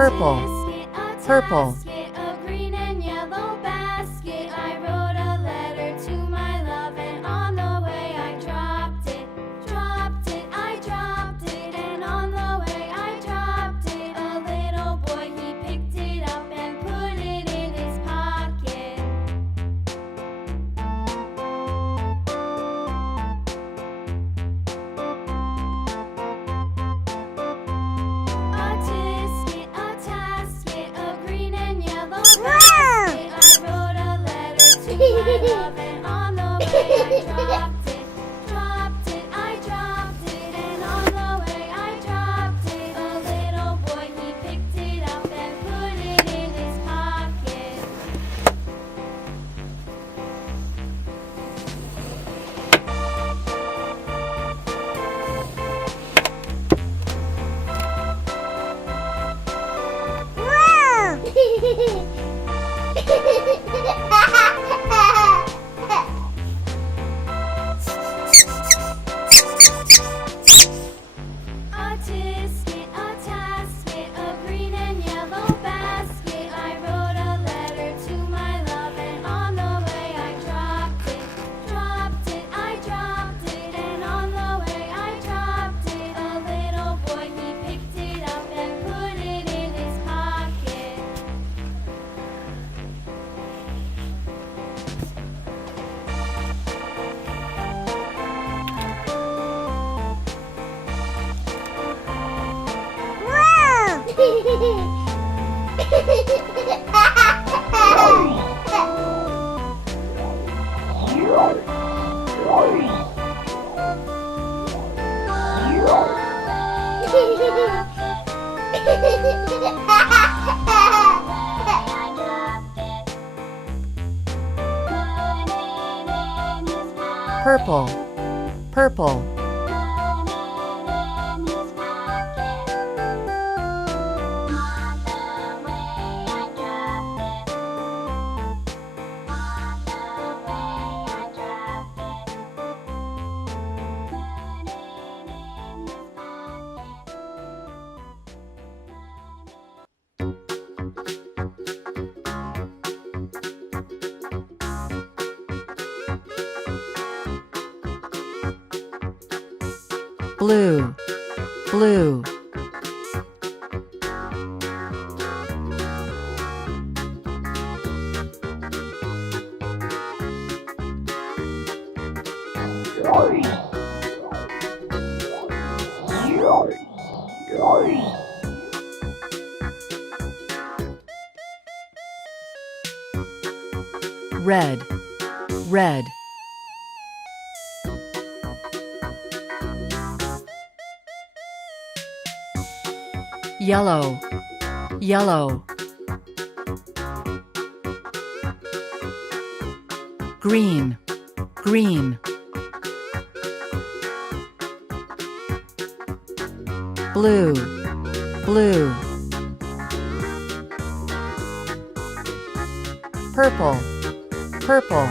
purple, purple, a green and yellow basket. I wrote a letter to my love, and on the way I dropped it, I dropped it, and on the way I dropped it. A little boy, he picked it up and put it in his pocket. A tisket, a tasket, a green and yellow basket. I wrote a letter to my love, and on the way I dropped it, I dropped it, and on the way I dropped it. A little boy, he picked it up and put it in his pocket. A tisket, a tasket, a green and yellow basket. I wrote a letter to my love, and on the way I dropped it, I dropped it, and on the way I dropped it. A little boy, he picked it up and put it in his pocket. purple, purple, blue, blue, red, red, yellow, yellow, green, green, blue, blue, purple, purple,